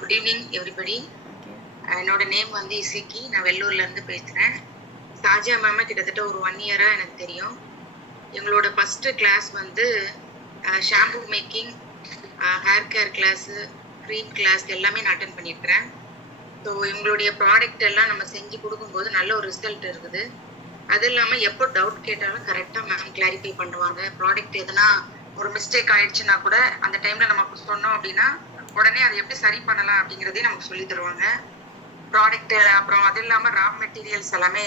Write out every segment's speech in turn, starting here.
Good evening everybody. என்னோட name வந்து இசிக்கி. நான் வெள்ளூர்லேருந்து பேசுகிறேன். சாஜியா மேம் கிட்டத்தட்ட ஒரு 1 இயராக எனக்கு தெரியும். எங்களோட ஃபஸ்ட்டு கிளாஸ் வந்து shampoo making, hair care class, cream class எல்லாமே நான் அட்டன் பண்ணியிருக்கிறேன். ஸோ இவங்களுடைய ப்ராடக்ட் எல்லாம் நம்ம செஞ்சு கொடுக்கும்போது நல்ல ஒரு ரிசல்ட் இருக்குது. அது இல்லாமல் எப்போ டவுட் கேட்டாலும் கரெக்டாக மேம் கிளாரிஃபை பண்ணுவாங்க. ப்ராடக்ட் எதுனா ஒரு மிஸ்டேக் ஆயிடுச்சுன்னா கூட அந்த டைமில் நம்ம சொன்னோம் அப்படின்னா உடனே அதை எப்படி சரி பண்ணலாம் அப்படிங்கிறதையும் நமக்கு சொல்லி தருவாங்க. ப்ராடக்ட் அப்புறம் அது இல்லாமல் ரா மெட்டீரியல்ஸ் எல்லாமே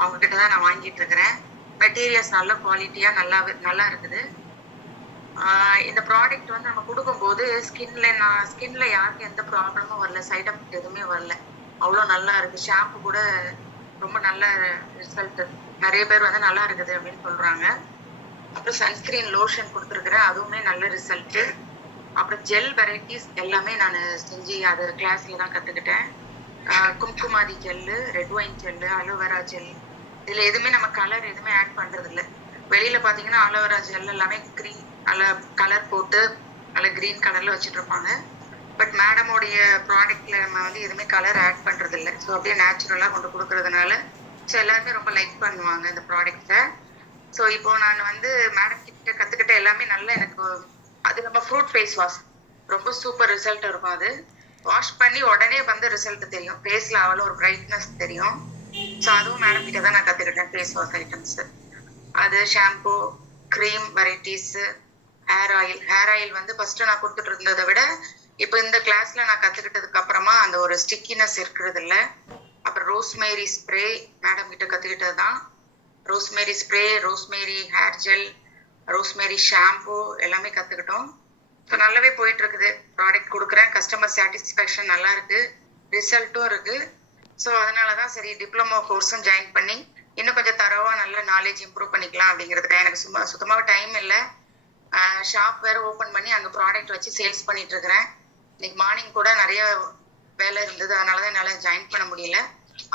அவங்க கிட்ட தான் நான் வாங்கிட்டு இருக்கிறேன். மெட்டீரியல்ஸ் நல்ல குவாலிட்டியாக நல்லா இருக்குது. இந்த ப்ராடக்ட் வந்து நம்ம கொடுக்கும்போது ஸ்கின்ல யாருக்கும் எந்த ப்ராப்ளமும் வரல, சைட் எஃபெக்ட் எதுவுமே வரல. அவ்வளோ நல்லா இருக்கு. ஷாம்பு கூட ரொம்ப நல்ல ரிசல்ட். நிறைய பேர் வந்து நல்லா இருக்குது அப்படின்னு சொல்றாங்க. அப்புறம் சன்ஸ்கிரீன் லோஷன் கொடுத்துருக்குறேன், அதுவுமே நல்ல ரிசல்ட்டு. அப்புறம் ஜெல் வெரைட்டிஸ் எல்லாமே நான் செஞ்சு அது கிளாஸ்ல தான் கற்றுக்கிட்டேன். Kumkumadi gel, red wine gel, aloe vera gel, இதில் எதுவுமே நம்ம கலர் எதுவுமே ஆட் பண்ணுறது இல்லை. வெளியில் பார்த்தீங்கன்னா அலோவேரா ஜெல் எல்லாமே க்ரீன் நல்ல கலர் போட்டு நல்ல க்ரீன் கலரில் வச்சுட்டு இருப்பாங்க. பட் மேடமோடைய ப்ராடக்ட்ல நம்ம வந்து எதுவுமே கலர் ஆட் பண்ணுறது இல்லை. ஸோ அப்படியே நேச்சுரலாக கொண்டு கொடுக்கறதுனால ஸோ எல்லாருமே ரொம்ப லைக் பண்ணுவாங்க இந்த ப்ராடக்டை. ஸோ இப்போ நான் வந்து மேடம் கிட்ட கற்றுக்கிட்ட எல்லாமே நல்லா எனக்கு. அது நம்ம ஃப்ரூட் ஃபேஸ் வாஷ் ரொம்ப சூப்பர் ரிசல்ட் இருக்கும். அது வாஷ் பண்ணி உடனே வந்து ரிசல்ட் தெரியும், ஃபேஸில் அவ்வளோ ஒரு பிரைட்னஸ் தெரியும். ஸோ அதுவும் மேடம் கிட்ட தான் நான் கற்றுக்கிட்டேன் ஃபேஸ் வாஷ் ஐட்டம்ஸ். அது shampoo, cream varieties, hair oil வந்து ஃபஸ்ட்டு நான் கொடுத்துட்டு இருந்ததை விட இப்போ இந்த கிளாஸில் நான் கற்றுக்கிட்டதுக்கு அப்புறமா அந்த ஒரு ஸ்டிக்கினஸ் இருக்கிறது இல்லை. அப்புறம் ரோஸ்மேரி ஸ்ப்ரே மேடம் கிட்ட கற்றுக்கிட்டது தான். Rosemary spray, rosemary hair gel, rosemary shampoo எல்லாமே கற்றுக்கிட்டோம். ஸோ நல்லாவே போயிட்டு இருக்குது. ப்ராடக்ட் கொடுக்குறேன், கஸ்டமர் சாட்டிஸ்ஃபேக்ஷன் நல்லா இருக்கு, ரிசல்ட்டும் இருக்கு. ஸோ அதனால தான் சரி டிப்ளமோ கோர்ஸும் ஜாயின் பண்ணி இன்னும் கொஞ்சம் தரவாக நல்ல நாலேஜ் இம்ப்ரூவ் பண்ணிக்கலாம் அப்படிங்கிறதுக்காக. எனக்கு சுத்தமாக டைம் இல்லை. ஷாப் வேறு ஓப்பன் பண்ணி அங்கே ப்ராடக்ட் வச்சு சேல்ஸ் பண்ணிட்டு இருக்கிறேன். இன்னைக்கு மார்னிங் கூட நிறைய வேலை இருந்தது, அதனால தான் என்னால் ஜாயின் பண்ண முடியல.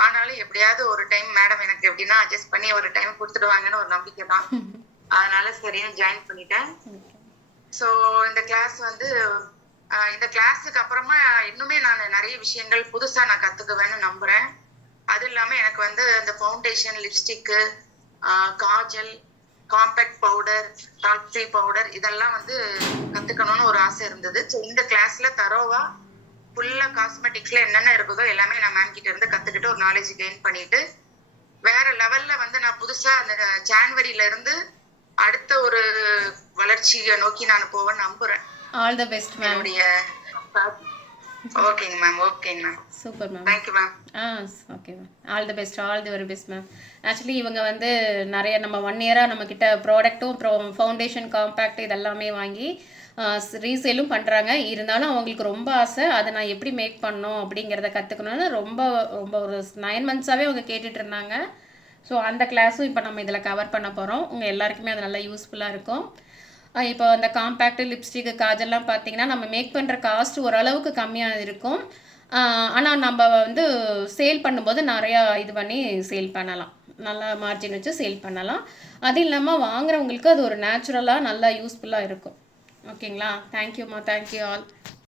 ஆனாலும் எப்படியாவது ஒரு டைம் மேடம் எனக்கு எப்படின்னா அட்ஜஸ்ட் பண்ணி ஒரு டைம் கொடுத்துடுவாங்கன்னு ஒரு நம்பிக்கை தான். அதனால சரின்னு ஜாயின் பண்ணிட்டேன். ஸோ இந்த கிளாஸ் வந்து இந்த கிளாஸுக்கு அப்புறமா இன்னுமே நான் நிறைய விஷயங்கள் புதுசாக நான் கற்றுக்குவேன்னு நம்புகிறேன். அது இல்லாமல் எனக்கு வந்து இந்த foundation, lipstick, Kajal, compact powder, dot free powder இதெல்லாம் வந்து கற்றுக்கணும்னு ஒரு ஆசை இருந்தது. ஸோ இந்த கிளாஸில் தரோவா ஃபுல்லாக காஸ்மெட்டிக்ஸில் என்னென்ன இருக்குதோ எல்லாமே நான் மேம் கிட்ட இருந்து கற்றுக்கிட்டு ஒரு நாலேஜ் கெயின் பண்ணிட்டு வேற லெவலில் வந்து நான் புதுசாக அந்த ஜான்வரியிலேருந்து அடுத்த ஒரு வளர்ச்சியை நோக்கி நான் போவேன்னு நம்புறேன். All the best ma'am. ஓகேங்க மேம். ஓகேங்க ma'am. Super ma'am. Thank you ma'am. Okay ma'am. All the best, all the very best ma'am. Actually இவங்க வந்து நிறைய நம்ம 1 இயராக நம்மக்கிட்ட ப்ராடக்ட்டும் அப்புறம் ஃபவுண்டேஷன், காம்பேக்ட் இதெல்லாமே வாங்கி ரீசேலும் பண்ணுறாங்க. இருந்தாலும் அவங்களுக்கு ரொம்ப ஆசை அதை நான் எப்படி மேக் பண்ணணும் அப்படிங்கிறத கற்றுக்கணும்னு ரொம்ப ரொம்ப ஒரு 9 மந்த்ஸாகவே அவங்க கேட்டுட்டு இருந்தாங்க. ஸோ அந்த கிளாஸும் இப்போ நம்ம இதில் கவர் பண்ண போகிறோம். உங்கள் எல்லாருக்குமே அது நல்லா யூஸ்ஃபுல்லாக இருக்கும். இப்போ அந்த காம்பேக்ட், லிப்ஸ்டிக்கு, காஜெல்லாம் பார்த்தீங்கன்னா நம்ம மேக் பண்ணுற காஸ்ட் ஓரளவுக்கு கம்மியாக இருக்கும். ஆனால் நம்ம வந்து சேல் பண்ணும்போது நிறையா இது பண்ணி சேல் பண்ணலாம், நல்லா மார்ஜின் வச்சு சேல் பண்ணலாம். அது இல்லாமல் வாங்குறவங்களுக்கு அது ஒரு நேச்சுரலாக நல்லா யூஸ்ஃபுல்லாக இருக்கும். ஓகேங்களா? தேங்க்யூம்மா, தேங்க்யூ ஆல்.